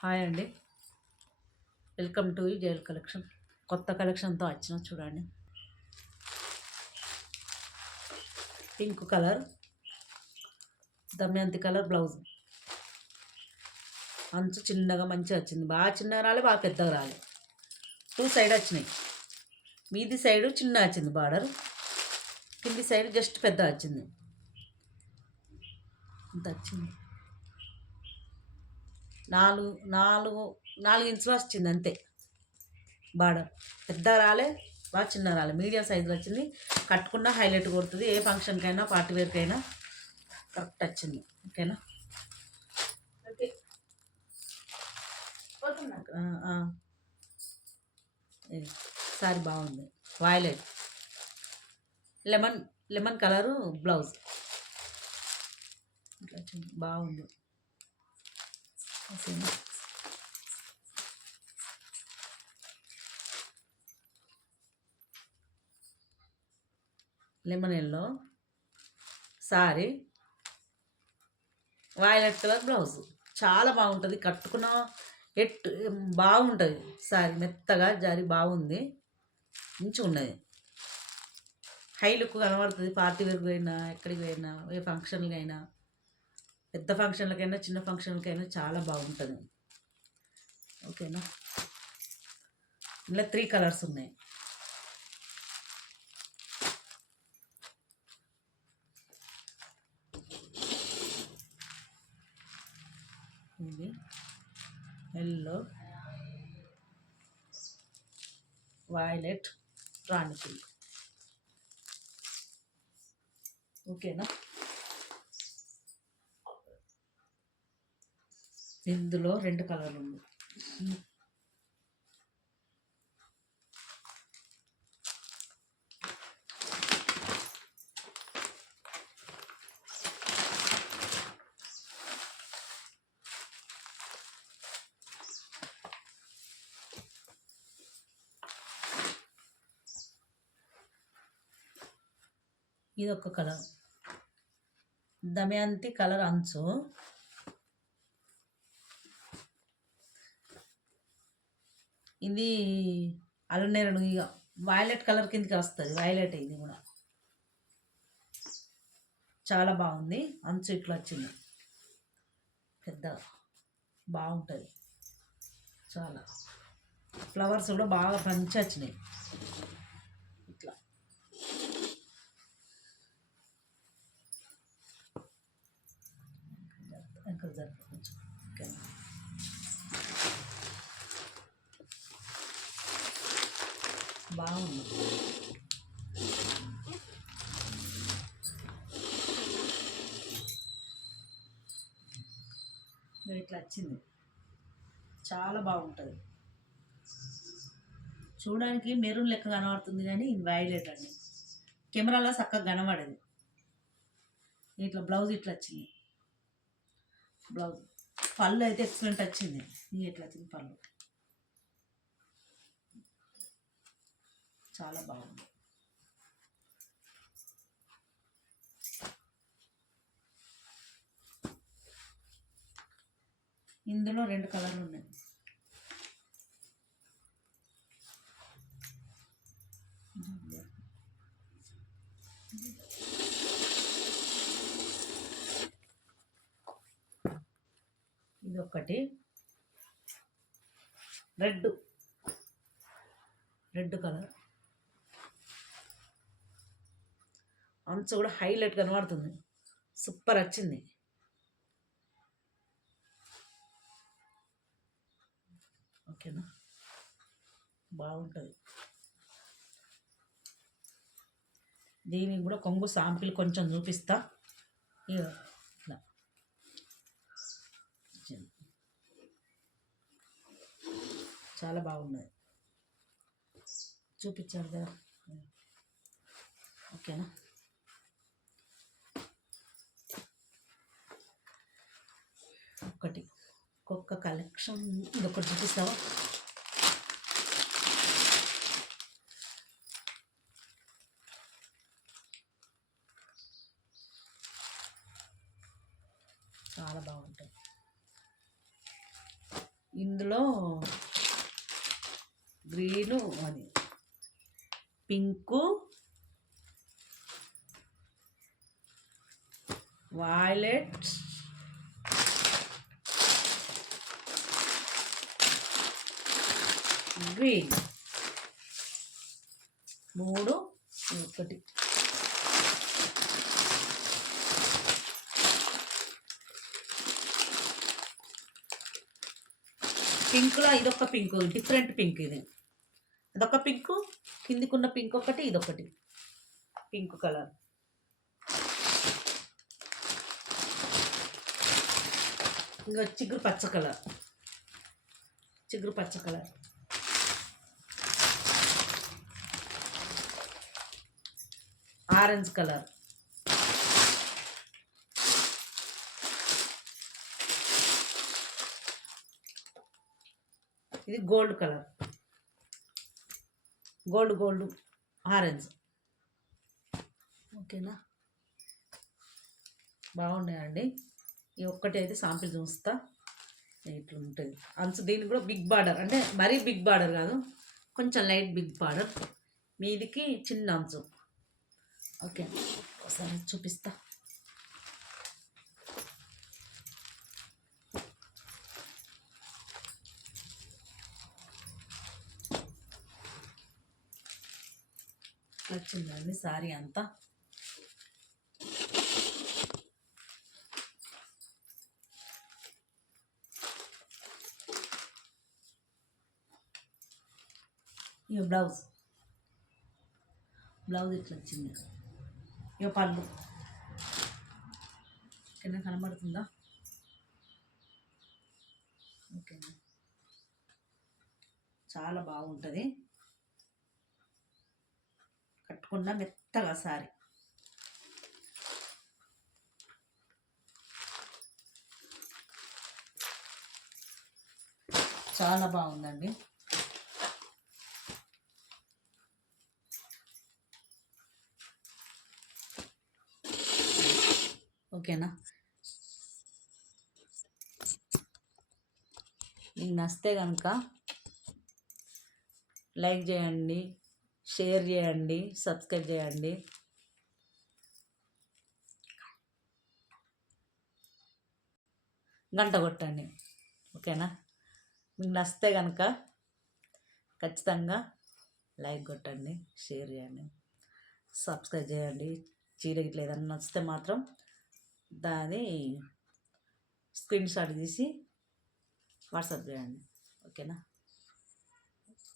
Hi అండి. Welcome to jail collection. కొత్త కలెక్షన్తో వచ్చిన చూడండి. Pink colour Damayanti colour blouse. అంచు చిన్నగా మంచిగా వచ్చింది. బాగా చిన్నగా రాలే, బాగా పెద్దగా రాలే. టూ సైడ్ వచ్చినాయి. మీది సైడు చిన్న వచ్చింది బార్డర్, కింది సైడ్ జస్ట్ పెద్ద వచ్చింది. ఇంత వచ్చింది. నాలుగు నాలుగు 4 ఇంచులు వచ్చింది అంతే. బార్డర్ పెద్ద రాలే, బాగా చిన్న రాలే, మీడియం సైజులో వచ్చింది. కట్టుకున్న హైలైట్ కొడుతుంది. ఏ ఫంక్షన్కైనా పార్టీ వేర్కైనా కరెక్ట్ వచ్చింది. ఓకేనా? సారీ బాగుంది. Violet lemon lemon colour blouse ఇట్లా వచ్చింది, బాగుంది. ఓకేనా? Lemon yellow sorry, violet colour blouse. చాలా బాగుంటుంది. కట్టుకున్న బాగుంటుంది. సారీ మెత్తగా జారి బాగుంది, మంచిగా ఉన్నది. హై లుక్ కనబడుతుంది. పార్టీ వేర్కి పోయినా, ఎక్కడికి పోయినా, ఏ ఫంక్షన్లకైనా, పెద్ద ఫంక్షన్లకైనా చిన్న ఫంక్షన్లకైనా చాలా బాగుంటుంది. ఓకేనా? ఇలా 3 కలర్స్ ఉన్నాయి. ఇది ఎల్లో, వైలెట్, రాణి పింక్. ఓకేనా? ఇందులో 2 కలర్లు ఉంది. ఇది ఒక కలర్ దమయంతి కలర్ అంచు. ఇది అలనేరుడు, ఇక వైలెట్ కలర్ కిందకి వస్తుంది. వైలెట్ ఇది కూడా చాలా బాగుంది. అంచు ఇట్లా వచ్చింది, పెద్ద బాగుంటుంది. చాలా ఫ్లవర్స్ కూడా బాగా మంచి వచ్చినాయి. ఇట్లా ఇంకా కొంచెం. ఓకే, బాగుంది. ఇట్లా వచ్చింది, చాలా బాగుంటుంది. చూడడానికి మెరూన్ లెక్క కనబడుతుంది, కానీ ఇది వైలెట్ అండి. కెమెరాలో చక్కగా కనబడేది. ఇట్లా బ్లౌజ్ ఇట్లా వచ్చింది. బ్లౌజ్ పళ్ళు అయితే ఎక్సలెంట్ వచ్చింది. ఇది ఎట్లా వచ్చింది పళ్ళు, చాలా బాగుంది. ఇందులో 2 కలర్లు ఉన్నాయి. ఇది ఒకటి రెడ్ కలర్ అంచు కూడా హైలైట్ కనబడుతుంది. సూపర్ వచ్చింది. ఓకేనా? బాగుంటుంది. దీనికి కూడా కొంగు శాంపిల్ కొంచెం చూపిస్తా. ఇట్లా చాలా బాగున్నది, చూపించారు కదా. ఓకేనా? ఒక్కొక్క కలెక్షన్ ఇదొకటి చూపిస్తావా? చాలా బాగుంటుంది. ఇందులో గ్రీను అది పింకు వైలెట్ గ్రీన్ 3 ఒకటి పింక్లో ఇదొక పింక్, డిఫరెంట్ పింక్ ఇది. అదొక పింకు, కిందికున్న పింక్ ఒకటి, ఇదొకటి పింక్ కలర్. ఇంకా చిగురు పచ్చ కలర్, ఆరెంజ్ కలర్, ఇది గోల్డ్ కలర్, గోల్డ్ ఆరెంజ్. ఓకేనా, బాగున్నాయండి. ఈ ఒక్కటి అయితే శాంపిల్ చూస్తా. ఇట్లా ఉంటుంది అంచు. దీనికి కూడా బిగ్ బార్డర్, అంటే మరీ బిగ్ బార్డర్ కాదు, కొంచెం లైట్ బిగ్ బార్డర్, మీదికి చిన్న అంచు. ఓకే, ఒకసారి చూపిస్తా. వచ్చిందండి సారీ అంతా. ఇక బ్లౌజ్ ఇట్లా వచ్చింది. ఇక పళ్ళు ఓకేనా, కనబడుతుందా? ఓకేనా, చాలా బాగుంటుంది. కట్టుకున్న మెత్తగా సారీ. చాలా బాగుందండి. ఓకేనా, మీకు నచ్చితే కనుక లైక్ చేయండి, షేర్ చేయండి, సబ్స్క్రైబ్ చేయండి. గంట కొట్టండి. ఓకేనా, మీకు నచ్చితే కనుక ఖచ్చితంగా లైక్ కొట్టండి, షేర్ చేయండి, సబ్స్క్రైబ్ చేయండి. చీర ఇట్లా ఏదన్నా నచ్చితే మాత్రం దాని స్క్రీన్ షాట్ తీసి వాట్సాప్ చేయండి. ఓకేనా.